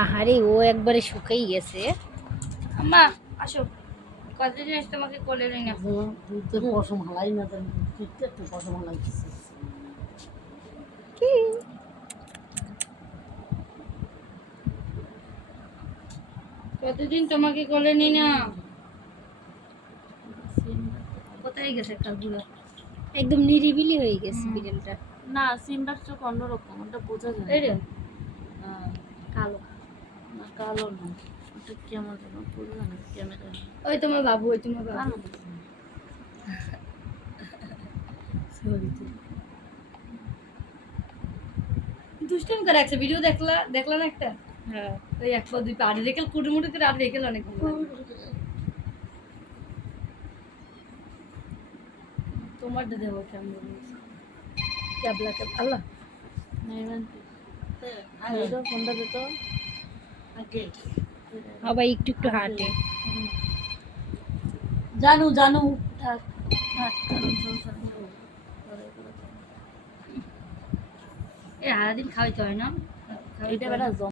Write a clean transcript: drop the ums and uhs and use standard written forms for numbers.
আহারে ও একবারে শুকাই গেছে। আম্মা আসো, কত জিনিস তোমাকে কোলে নিয়ে না। দুধের পশম হালাই না, ফিরতে একটু পশম হালাই দিচ্ছে। কি কতদিন তোমাকে কোলে নিই না। কোথায় গেছে কাকুরা? একদম নিরিবিলি হয়ে গেছে বিড়ালটা। না সিম্বার চোখ অন্যরকম, ওটা বোঝা যায় এই রে হ্যাঁ, কালো। না কালো না, ওটা কেমন যেন বোঝা যায় না ক্যামেরা। ওই তোমার বাবু, ওই তোমার বাবু। কালো দুষ্টামি করে একটা ভিডিও দেখলা না একটা? হ্যাঁ ওই এক পা দুই পা আড়ে রেখে কুটুমুটু করে আড়ে রেখে অনেক তোমার দেবো কেমন ক্যাবলা ক্যাব আল্লাহ ফোনটা দিত আবার একটু একটু হাঁটে। জানু জানু থাক থাক কারণ সংসার এ সারাদিন খাওয়াইতে হয় না? এটা বেটা